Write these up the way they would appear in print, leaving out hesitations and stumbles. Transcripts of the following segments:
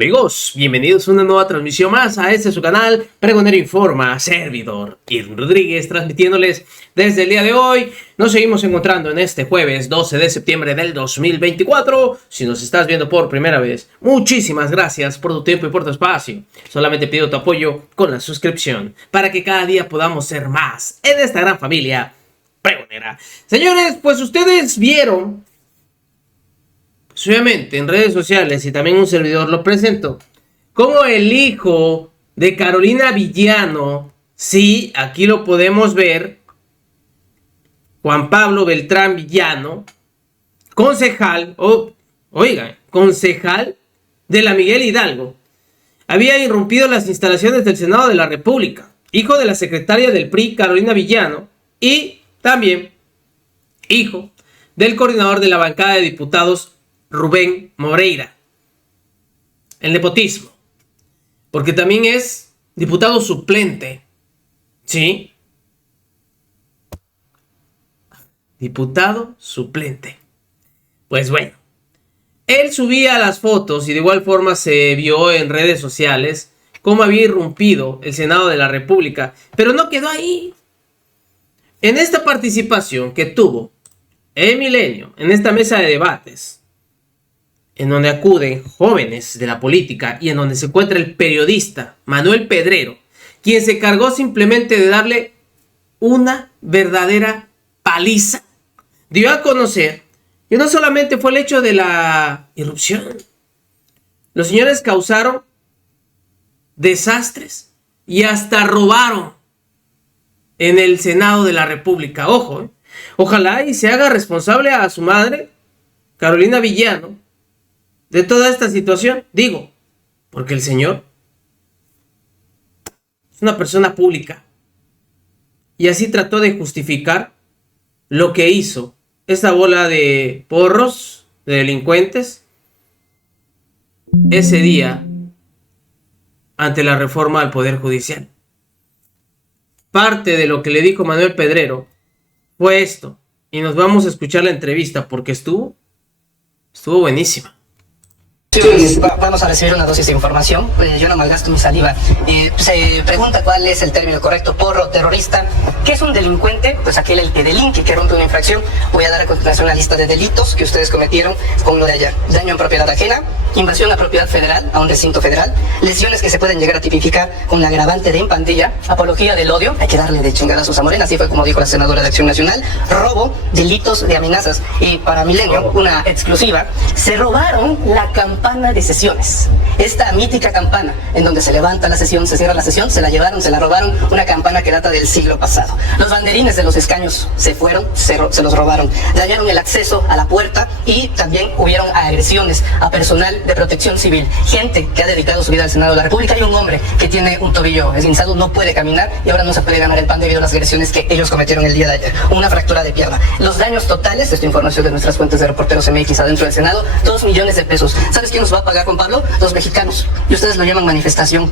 Amigos, bienvenidos a una nueva transmisión más a este su canal Pregonero Informa, servidor Irwin Rodríguez, transmitiéndoles desde el día de hoy. Nos seguimos encontrando en este jueves 12 de septiembre del 2024. Si nos estás viendo por primera vez, muchísimas gracias por tu tiempo y por tu espacio. Solamente pido tu apoyo con la suscripción para que cada día podamos ser más en esta gran familia pregonera. Señores, pues ustedes vieron, obviamente en redes sociales, y también un servidor lo presento, como el hijo de Carolina Villano, sí, aquí lo podemos ver, Juan Pablo Beltrán Villano, concejal, concejal de la Miguel Hidalgo, había irrumpido las instalaciones del Senado de la República, hijo de la secretaria del PRI, Carolina Villano, y también hijo del coordinador de la bancada de diputados, Rubén Moreira. El nepotismo, porque también es diputado suplente, ¿sí? Diputado suplente. Pues bueno, él subía las fotos y de igual forma se vio en redes sociales cómo había irrumpido el Senado de la República, pero no quedó ahí. En esta participación que tuvo el Milenio, en esta mesa de debates, en donde acuden jóvenes de la política y en donde se encuentra el periodista Manuel Pedrero, quien se encargó simplemente de darle una verdadera paliza, dio a conocer que no solamente fue el hecho de la irrupción, los señores causaron desastres y hasta robaron en el Senado de la República. Ojo, ojalá y se haga responsable a su madre, Carolina Villano, de toda esta situación. Digo, porque el señor es una persona pública y así trató de justificar lo que hizo esta bola de porros, de delincuentes, ese día ante la reforma al Poder Judicial. Parte de lo que le dijo Manuel Pedrero fue esto, y nos vamos a escuchar la entrevista porque estuvo buenísima. Vamos a recibir una dosis de información. Yo no malgasto mi saliva. Se pregunta cuál es el término correcto: porro, terrorista. ¿Qué es un delincuente? Pues aquel el que delinque, que rompe una infracción. Voy a dar a continuación una lista de delitos que ustedes cometieron con lo de ayer: daño en propiedad ajena, invasión a propiedad federal, a un recinto federal, lesiones que se pueden llegar a tipificar con la agravante de en pandilla, apología del odio, hay que darle de chingadazos a Morena, así fue como dijo la senadora de Acción Nacional, robo, delitos de amenazas. Y para Milenio, una exclusiva: se robaron la campana de sesiones, esta mítica campana en donde se levanta la sesión, se cierra la sesión, se la llevaron, se la robaron, una campana que data del siglo pasado. Los banderines de los escaños se fueron, se los robaron, dañaron el acceso a la puerta y también hubieron agresiones a personal de protección civil, gente que ha dedicado su vida al Senado de la República. Hay un hombre que tiene un tobillo esguinzado, no puede caminar y ahora no se puede ganar el pan debido a las agresiones que ellos cometieron el día de ayer, una fractura de pierna. Los daños totales, esta información de nuestras fuentes de Reporteros MX adentro del Senado, 2 millones de pesos. ¿Sabes quién nos va a pagar, Juan Pablo? Los mexicanos. Y ustedes lo llaman manifestación.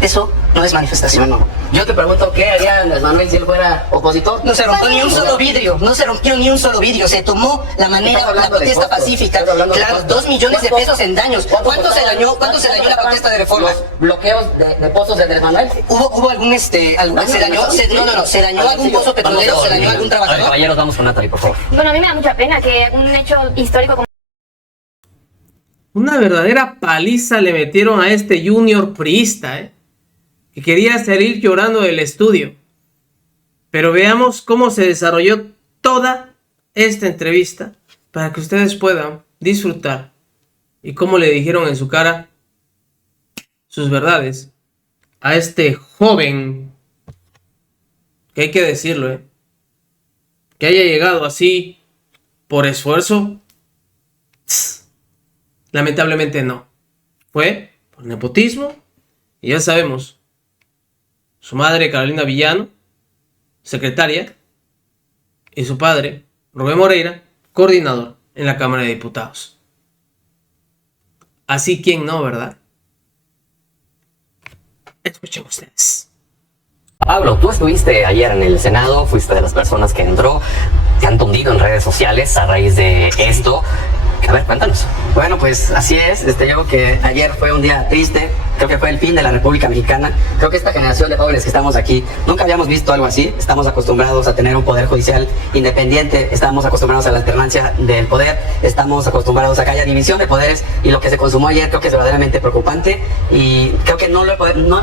Eso no es manifestación. No. Yo te pregunto, ¿qué haría Andrés Manuel si él fuera opositor? No se rompió ni un solo vidrio, no se rompió ni un solo vidrio, se tomó la manera, la protesta pacífica. Claro, 2 millones de pesos en daños. ¿Cuánto se dañó la protesta de reforma? Los bloqueos de pozos de Andrés Manuel. ¿Hubo algún se dañó? Se dañó algún pozo petrolero, se dañó algún trabajador. Caballeros, vamos con Natalie, por favor. Bueno, a mí me da mucha pena que un hecho histórico como... Una verdadera paliza le metieron a este junior priista, que quería salir llorando del estudio. Pero veamos cómo se desarrolló toda esta entrevista para que ustedes puedan disfrutar y cómo le dijeron en su cara sus verdades a este joven, que hay que decirlo, que haya llegado así por esfuerzo. Lamentablemente no. Fue por nepotismo. Y ya sabemos, su madre Carolina Villano, secretaria, y su padre Rubén Moreira, coordinador en la Cámara de Diputados. Así, ¿quién no, verdad? Escuchen ustedes. Pablo, tú estuviste ayer en el Senado, fuiste de las personas que entró, te han tundido en redes sociales a raíz de esto. A ver, cuéntanos. Bueno, pues así es. Yo creo que ayer fue un día triste. Creo que fue el fin de la República Mexicana. Creo que esta generación de jóvenes que estamos aquí nunca habíamos visto algo así. Estamos acostumbrados a tener un poder judicial independiente. Estamos acostumbrados a la alternancia del poder. Estamos acostumbrados a que haya división de poderes. Y lo que se consumó ayer creo que es verdaderamente preocupante. Y creo que no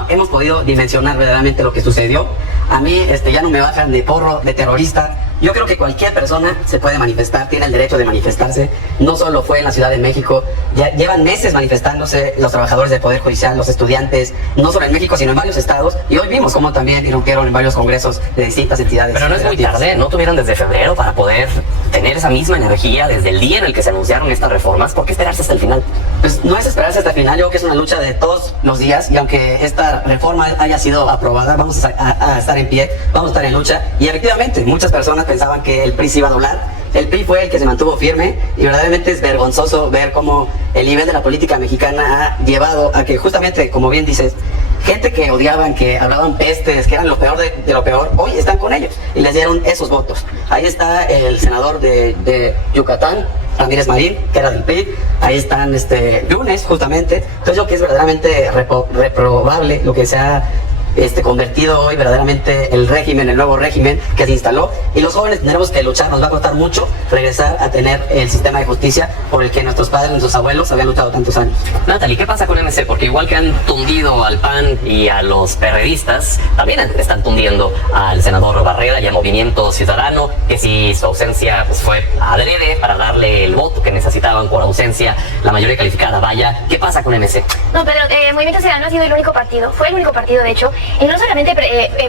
hemos podido dimensionar verdaderamente lo que sucedió. A mí ya no me bajan de porro, de terrorista. Yo creo que cualquier persona se puede manifestar, tiene el derecho de manifestarse. No solo fue en la Ciudad de México, ya llevan meses manifestándose los trabajadores del Poder Judicial, los estudiantes, no solo en México, sino en varios estados. Y hoy vimos cómo también irrumpieron en varios congresos de distintas entidades. Pero no es muy tarde, ¿no tuvieron desde febrero para poder tener esa misma energía desde el día en el que se anunciaron estas reformas? ¿Por qué esperarse hasta el final? Pues no es esperarse hasta el final, yo creo que es una lucha de todos los días. Y aunque esta reforma haya sido aprobada, vamos a estar en pie, vamos a estar en lucha. Y efectivamente, muchas personas pensaban que el PRI se iba a doblar. El PRI fue el que se mantuvo firme y verdaderamente es vergonzoso ver cómo el nivel de la política mexicana ha llevado a que justamente, como bien dices, gente que odiaban, que hablaban pestes, que eran lo peor de lo peor, hoy están con ellos y les dieron esos votos. Ahí está el senador de Yucatán, Ramírez Marín, que era del PRI. Ahí están Yunes, justamente. Entonces yo creo que es verdaderamente reprobable lo que se ha convertido hoy verdaderamente el régimen, el nuevo régimen que se instaló, y los jóvenes tendremos que luchar. Nos va a costar mucho regresar a tener el sistema de justicia por el que nuestros padres, nuestros abuelos habían luchado tantos años. Natalie, ¿qué pasa con MC? Porque igual que han tundido al PAN y a los perredistas, también están tundiendo al senador Barrera y al Movimiento Ciudadano, que si su ausencia pues fue adrede para darle el voto que necesitaban por ausencia, la mayoría calificada, vaya. ¿Qué pasa con MC? No, pero Movimiento Ciudadano ha sido el único partido, fue el único partido de hecho, en no solamente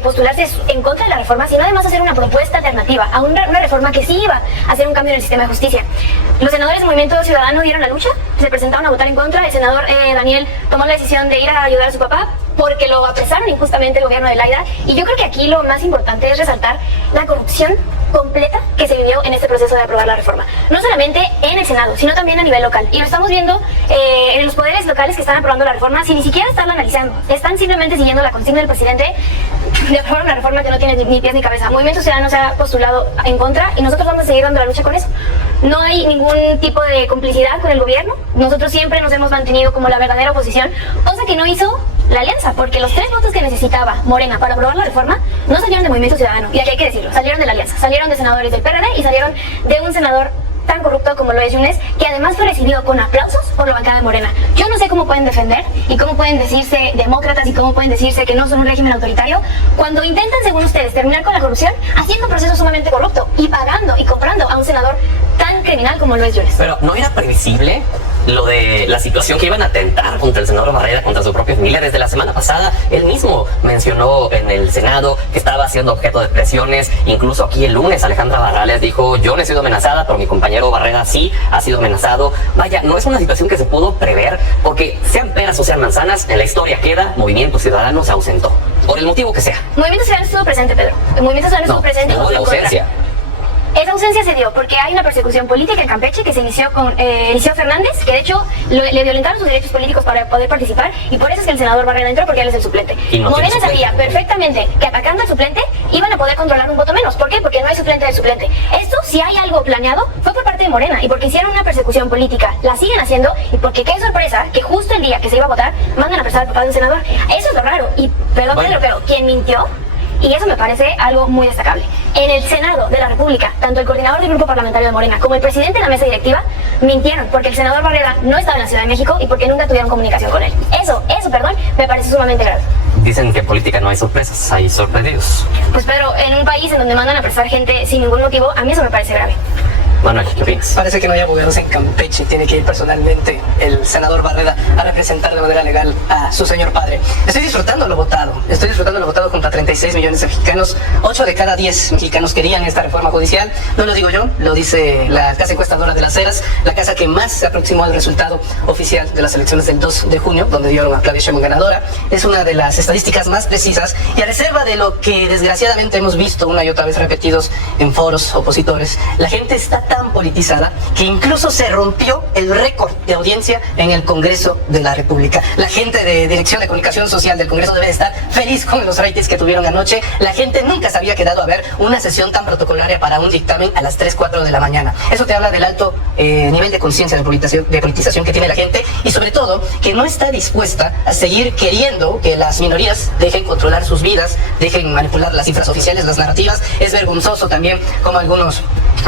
postularse en contra de la reforma, sino además hacer una propuesta alternativa a una reforma que sí iba a hacer un cambio en el sistema de justicia. Los senadores del Movimiento Ciudadano dieron la lucha, se presentaron a votar en contra. El senador Daniel tomó la decisión de ir a ayudar a su papá porque lo apresaron injustamente el gobierno de Laida. Y yo creo que aquí lo más importante es resaltar la corrupción completa que se vivió en este proceso de aprobar la reforma. No solamente en el Senado, sino también a nivel local. Y lo estamos viendo en los poderes locales que están aprobando la reforma sin ni siquiera estarla analizando. Están simplemente siguiendo la consigna del presidente de aprobar una reforma que no tiene ni pies ni cabeza. Movimiento Ciudadano se ha postulado en contra y nosotros vamos a seguir dando la lucha con eso. No hay ningún tipo de complicidad con el gobierno. Nosotros siempre nos hemos mantenido como la verdadera oposición, cosa que no hizo la alianza, porque los 3 votos que necesitaba Morena para aprobar la reforma no salieron de Movimiento Ciudadano, y aquí hay que decirlo, salieron de la alianza, salieron de senadores del PRD y salieron de un senador tan corrupto como lo es Yunes, que además fue recibido con aplausos por la bancada de Morena. Yo no sé cómo pueden defender y cómo pueden decirse demócratas y cómo pueden decirse que no son un régimen autoritario cuando intentan, según ustedes, terminar con la corrupción haciendo un proceso sumamente corrupto y pagando y comprando a un senador tan criminal como lo es Yunes. Pero ¿no era previsible lo de la situación que iban a atentar contra el senador Barrera, contra su propia familia? Desde la semana pasada él mismo mencionó en el Senado que estaba siendo objeto de presiones. Incluso aquí el lunes Alejandra Barrales dijo: yo no he sido amenazada, pero mi compañero Barrera sí ha sido amenazado. Vaya, no es una situación que se pudo prever, porque sean peras o sean manzanas, en la historia queda, Movimiento Ciudadano se ausentó, por el motivo que sea. Movimiento Ciudadano estuvo presente, Pedro. El Movimiento Ciudadano estuvo presente. No, la ausencia. Esa ausencia se dio porque hay una persecución política en Campeche que se inició con Eliseo Fernández, que de hecho le violentaron sus derechos políticos para poder participar, y por eso es que el senador Barrera entró, porque él es el suplente. No Morena sabía perfectamente que atacando al suplente iban a poder controlar un voto menos. ¿Por qué? Porque no hay suplente del suplente. Esto, si hay algo planeado, fue por parte de Morena, y porque hicieron una persecución política, la siguen haciendo, y porque qué sorpresa que justo el día que se iba a votar mandan a apresar al papá de un senador. Eso es lo raro, y perdón, Pedro, pero quien mintió, y eso me parece algo muy destacable, en el Senado de la República, tanto el coordinador del grupo parlamentario de Morena como el presidente de la mesa directiva mintieron, porque el senador Barrera no estaba en la Ciudad de México y porque nunca tuvieron comunicación con él. Eso, perdón, me parece sumamente grave. Dicen que en política no hay sorpresas, hay sorprendidos. Pues pero en un país en donde mandan a apresar gente sin ningún motivo, a mí eso me parece grave. Manuel, ¿qué opinas? Parece que no hay abogados en Campeche. Tiene que ir personalmente el senador Barrera a representar de manera legal a su señor padre. Estoy disfrutando lo votado. Junto a 36 millones de mexicanos. 8 de cada 10 mexicanos querían esta reforma judicial. No lo digo yo, lo dice la casa encuestadora de Las Heras, la casa que más se aproximó al resultado oficial de las elecciones del 2 de junio, donde dieron a Claudia Sheinbaum ganadora. Es una de las estadísticas más precisas, y a reserva de lo que desgraciadamente hemos visto una y otra vez repetidos en foros opositores, la gente está tan politizada que incluso se rompió el récord de audiencia en el Congreso de la República. La gente de Dirección de Comunicación Social del Congreso debe estar feliz con los ratings que tuvieron anoche. La gente nunca se había quedado a ver una sesión tan protocolaria para un dictamen a las 3, 4 de la mañana. Eso te habla del alto nivel de conciencia de politización que tiene la gente, y sobre todo que no está dispuesta a seguir queriendo que las minorías dejen controlar sus vidas, dejen manipular las cifras oficiales, las narrativas. Es vergonzoso también como algunos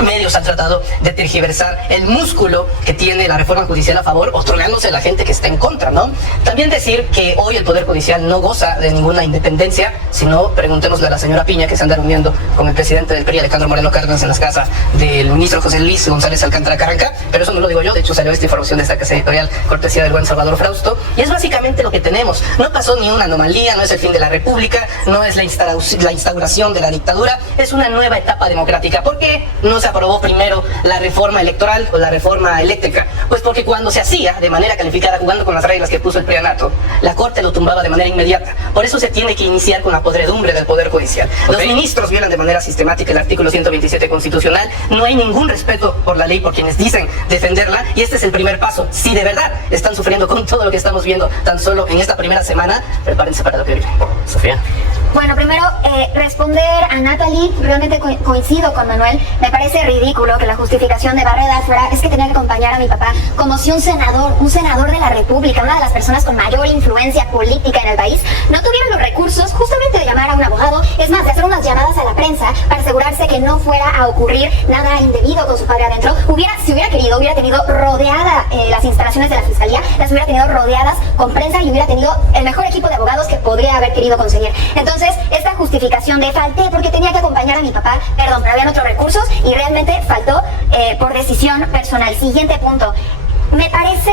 medios han tratado de tergiversar el músculo que tiene la reforma judicial a favor, otorgándose a la gente que está en contra, ¿no? También decir que hoy el Poder Judicial no goza de ninguna independencia, sino preguntémosle a la señora Piña, que se anda reuniendo con el presidente del PRI, Alejandro Moreno Cárdenas, en las casas del ministro José Luis González Alcántara Carranca, pero eso no lo digo yo, de hecho salió esta información de esta casa editorial, cortesía del buen Salvador Frausto, y es básicamente lo que tenemos. No pasó ni una anomalía, no es el fin de la República, no es la instauración de la dictadura, es una nueva etapa democrática. ¿Por qué no se aprobó primero la reforma electoral o la reforma eléctrica? Pues porque cuando se hacía de manera calificada, jugando con las reglas que puso el preanato, la Corte lo tumbaba de manera inmediata. Por eso se tiene que iniciar con la podredumbre del Poder Judicial. Los ministros violan de manera sistemática el artículo 127 constitucional, no hay ningún respeto por la ley por quienes dicen defenderla, y este es el primer paso. Si de verdad están sufriendo con todo lo que estamos viendo tan solo en esta primera semana, prepárense para lo que viene. Sofía. Bueno, primero, responder a Natalie, realmente coincido con Manuel. Me parece ridículo que la justificación de Barreda fuera es que tenía que acompañar a mi papá, como si un senador de la República, una de las personas con mayor influencia política en el país, no tuviera los recursos justamente de llamar a un abogado, es más, de hacer unas llamadas a la prensa para asegurarse que no fuera a ocurrir nada indebido con su padre adentro. Si hubiera querido, hubiera tenido rodeada las instalaciones de la Fiscalía, las hubiera tenido rodeadas con prensa y hubiera tenido el mejor equipo de abogados que podría haber querido conseguir. Entonces, esta justificación de falté porque tenía que acompañar a mi papá, perdón, pero habían otros recursos y realmente faltó por decisión personal. Siguiente punto. Me parece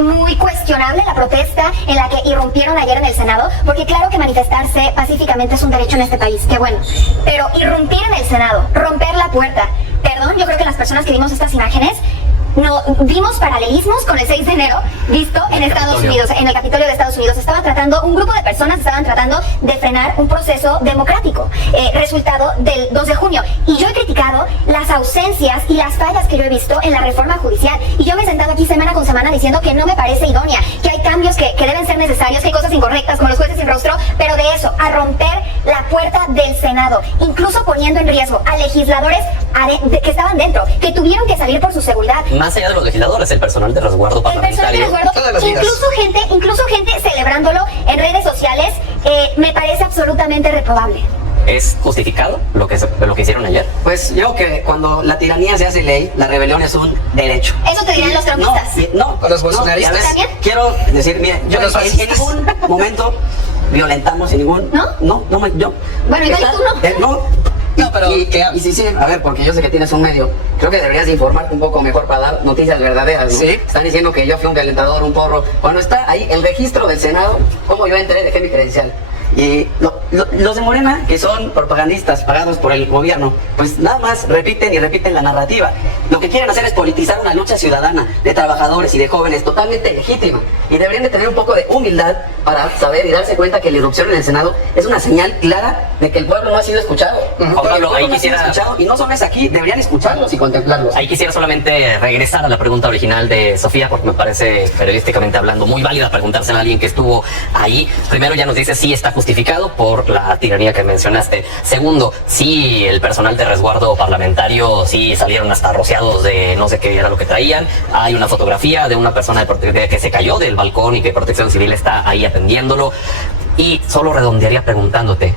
muy cuestionable la protesta en la que irrumpieron ayer en el Senado, porque claro que manifestarse pacíficamente es un derecho en este país, qué bueno, pero irrumpir en el Senado, romper la puerta, perdón, yo creo que las personas que vimos estas imágenes no vimos paralelismos con el 6 de enero visto en Estados Unidos, en el Capitolio de Estados Unidos. Un grupo de personas estaban tratando de frenar un proceso democrático, resultado del 2 de junio. Y yo he criticado las ausencias y las fallas que yo he visto en la reforma judicial. Y yo me he sentado aquí semana con semana diciendo que no me parece idónea, que hay cambios que deben ser necesarios, que hay cosas incorrectas como los jueces sin rostro, pero de eso, a romper la puerta del Senado, incluso poniendo en riesgo a legisladores que estaban dentro, que tuvieron que salir por su seguridad. Más allá de los legisladores, el personal de resguardo parlamentario. Incluso gente celebrándolo en redes sociales, me parece absolutamente reprobable. ¿Es justificado lo que hicieron ayer? Pues yo que cuando la tiranía se hace ley, la rebelión es un derecho. Eso te dirán los trumpistas. No, con los bolsonaristas. ¿También? Quiero decir, mire, yo en ningún momento violentamos, en ningún... ¿No? Yo... Bueno, igual tú no. No, pero y sí, a ver, porque yo sé que tienes un medio, creo que deberías informarte un poco mejor para dar noticias verdaderas, ¿no? Sí. Están diciendo que yo fui un calentador, un porro. Cuando está ahí el registro del Senado, ¿cómo yo entré? Dejé mi credencial. Y los de Morena, que son propagandistas pagados por el gobierno, pues nada más repiten la narrativa. Lo que quieren hacer es politizar una lucha ciudadana de trabajadores y de jóvenes totalmente legítima. Y deberían de tener un poco de humildad para saber y darse cuenta que la irrupción en el Senado es una señal clara de que el pueblo no ha sido escuchado. Y no solo es aquí, deberían escucharlos y contemplarlos. Ahí quisiera solamente regresar a la pregunta original de Sofía, porque me parece, periodísticamente hablando, muy válida preguntársela a alguien que estuvo ahí. Primero, ya nos dice si está justificado por la tiranía que mencionaste. Segundo, si el personal de resguardo parlamentario sí salieron hasta rociados de no sé qué era lo que traían. Hay una fotografía de una persona que se cayó del balcón y que Protección Civil está ahí atendiéndolo. Y solo redondearía preguntándote,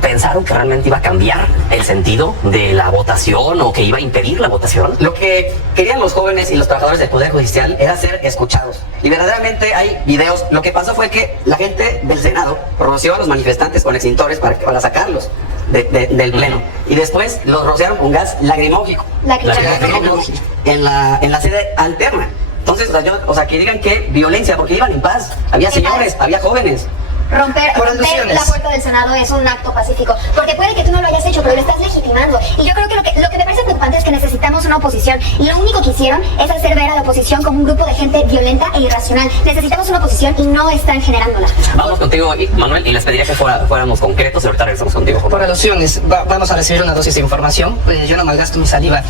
¿pensaron que realmente iba a cambiar el sentido de la votación o que iba a impedir la votación? Lo que querían los jóvenes y los trabajadores del Poder Judicial era ser escuchados. Y verdaderamente hay videos. Lo que pasó fue que la gente del Senado roció a los manifestantes con extintores para sacarlos del pleno. Y después los rociaron con gas lacrimógeno en la sede alterna. Entonces, que digan que violencia, porque iban en paz. Había señores, había jóvenes. Romper la puerta del Senado es un acto pacífico, porque puede que tú no lo hayas hecho, pero lo estás legitimando. Y yo creo que lo que me parece preocupante es que necesitamos una oposición. Y lo único que hicieron es hacer ver a la oposición como un grupo de gente violenta e irracional. Necesitamos una oposición y no están generándola. Vamos contigo, Manuel, y les pediría que fuéramos concretos y ahorita regresamos contigo. Por alusiones, vamos a recibir una dosis de información. Yo no malgasto mi saliva.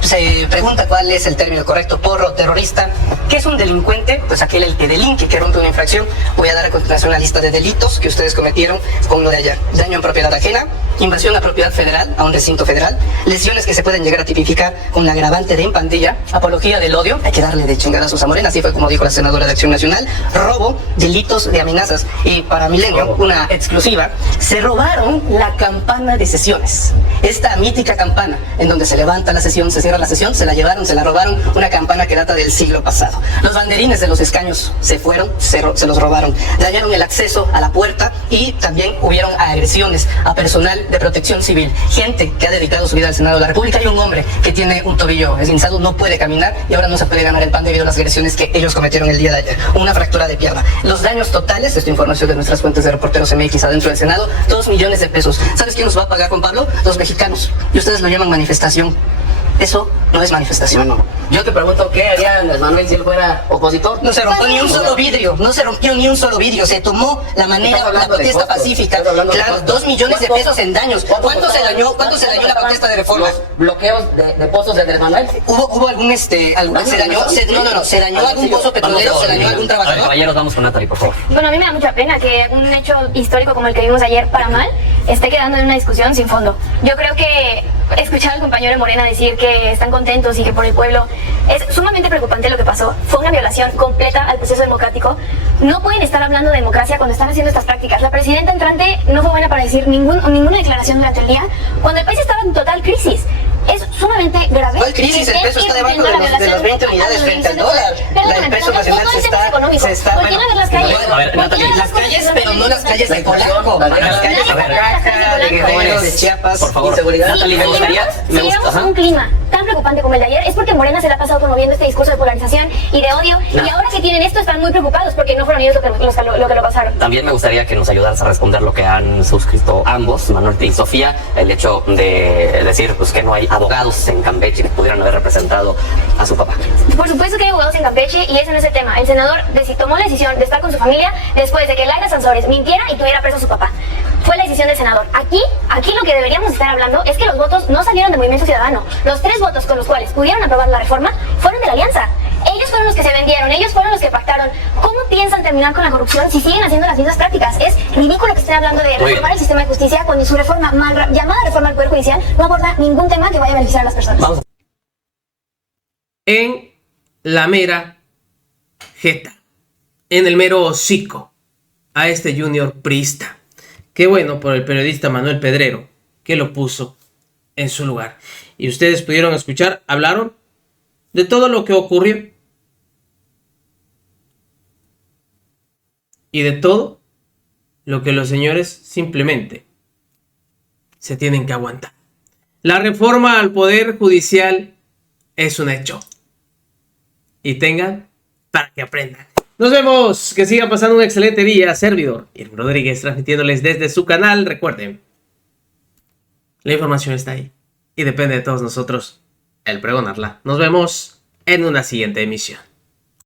Se pregunta cuál es el término correcto: porro, terrorista. ¿Qué es un delincuente? Pues aquel el que delinque, que rompe una infracción. Voy a dar a continuación la lista de delitos que ustedes cometieron con lo de ayer: daño en propiedad ajena, invasión a propiedad federal, a un recinto federal, lesiones que se pueden llegar a tipificar con la agravante de en pandilla, apología del odio, hay que darle de chingadazos a Morena, así fue como dijo la senadora de Acción Nacional, robo, delitos de amenazas. Y para Milenio, una exclusiva: se robaron la campana de sesiones, esta mítica campana en donde se levanta la sesión, se cierra la sesión, se la llevaron, se la robaron, una campana que data del siglo pasado. Los banderines de los escaños se fueron, se los robaron, dañaron el acceso a la puerta y también hubieron agresiones a personal de protección civil, gente que ha dedicado su vida al Senado de la República. Hay un hombre que tiene un tobillo esguinzado, no puede caminar y ahora no se puede ganar el pan debido a las agresiones que ellos cometieron el día de ayer, una fractura de pierna. Los daños totales, esta información de nuestras fuentes de Reporteros MX adentro del Senado, 2 millones de pesos. ¿Sabes quién nos va a pagar, Juan Pablo? Los mexicanos. Y ustedes lo llaman manifestación. Eso no es manifestación. No. Yo te pregunto, ¿qué haría Andrés Manuel si él fuera opositor? No se rompió ni un solo vidrio, no se rompió ni un solo vidrio, se tomó la manera, la protesta pacífica. Claro, 2 millones de pesos en daños. ¿Cuánto se dañó la protesta de reforma? Los bloqueos de pozos de Andrés Manuel. ¿Hubo algún se dañó? Se dañó algún pozo petrolero, se dañó algún trabajador. Caballeros, vamos con Natalie, por favor. Bueno, a mí me da mucha pena que un hecho histórico como el que vimos ayer, para mal, esté quedando en una discusión sin fondo. Yo creo que escuchar al compañero de Morena decir que están contentos y que por el pueblo, es sumamente preocupante lo que pasó. Fue una violación completa al proceso democrático. No pueden estar hablando de democracia cuando están haciendo estas prácticas. La presidenta entrante no fue buena para decir ninguna declaración durante el día, cuando el país estaba en total crisis. Es sumamente grave. ¿Cuál crisis? El peso está debajo de los 20 unidades frente al dólar. El peso nacional se está... ¿Por qué no ver las calles? A ver, Natalie, Las calles, pero no las calles de Polanco. Las calles de Oaxaca, de Guerrero, de Chiapas. por favor, Inseguridad. Natalie, me gustaría... Si llegamos a un clima tan preocupante como el de ayer, es porque Morena se la ha pasado promoviendo este discurso de polarización y de odio, y ahora que tienen esto están muy preocupados porque no fueron ellos lo que lo pasaron. También me gustaría que nos ayudaras a responder lo que han suscrito ambos, Manuel y Sofía, el hecho de decir pues que no hay abogados en Campeche que pudieran haber representado a su papá. Por supuesto que hay abogados en Campeche y ese no es el tema. El senador tomó la decisión de estar con su familia después de que Laida Sansores mintiera y tuviera preso a su papá. Fue la decisión del senador. Aquí lo que deberíamos estar hablando es que los votos no salieron del Movimiento Ciudadano. Los 3 votos con los cuales pudieron aprobar la reforma fueron de la Alianza. Ellos fueron los que se vendieron, ellos fueron los que pactaron. ¿Cómo piensan terminar con la corrupción si siguen haciendo las mismas prácticas? Es ridículo que estén hablando de reformar el sistema de justicia cuando su reforma, llamada reforma del Poder Judicial, no aborda ningún tema que vaya a beneficiar a las personas. Vamos. En la mera jeta, en el mero hocico a este junior priista. Qué bueno por el periodista Manuel Pedrero, que lo puso en su lugar. Y ustedes pudieron escuchar, hablaron de todo lo que ocurrió. Y de todo lo que los señores simplemente se tienen que aguantar. La reforma al Poder Judicial es un hecho. Y tengan para que aprendan. Nos vemos. Que sigan pasando un excelente día. Servidor Irving Rodríguez transmitiéndoles desde su canal. Recuerden, la información está ahí. Y depende de todos nosotros el pregonarla. Nos vemos en una siguiente emisión.